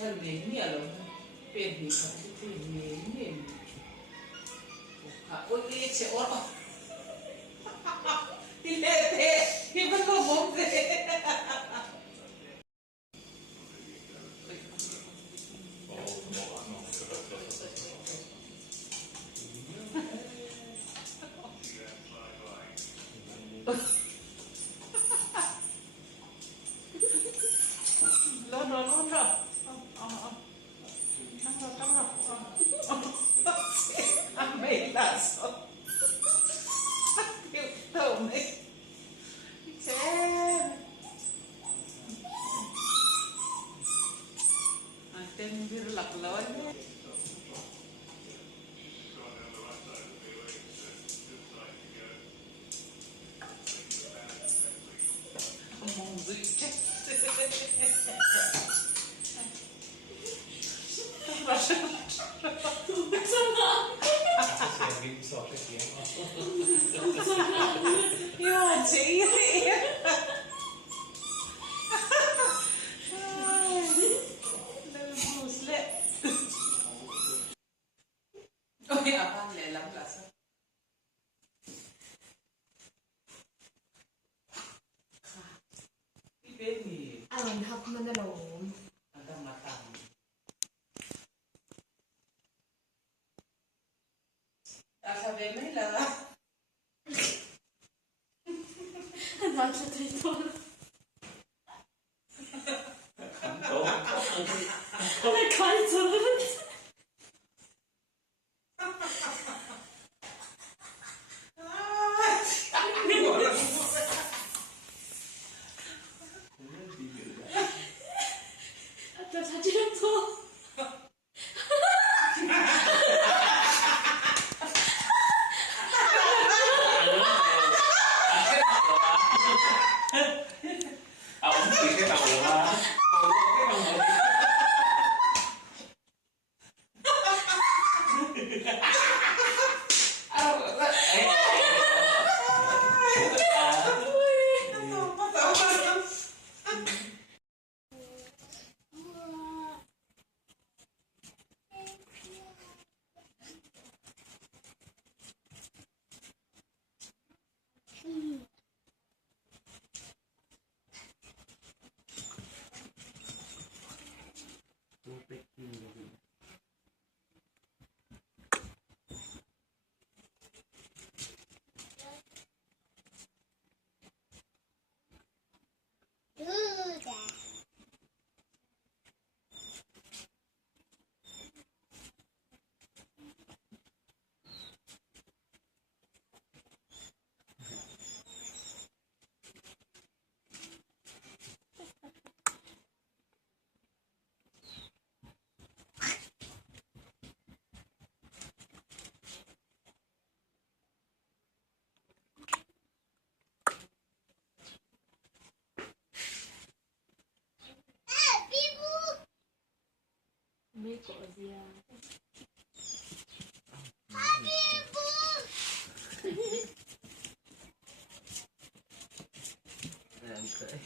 Aluminium per di aluminium oltre c'è oro il te che fa come lo no no no ammazzo come c'è attendere la gloria mondo Mizo che tiene. io sì le busle oh ya palle la plaza i beni Top man alone. ada matang sapere la Faccio tritone. Come calzo? Aspetta, faccio un po'. Ông chỉ cái đầu mà Mấy cỏ gì à? làm cái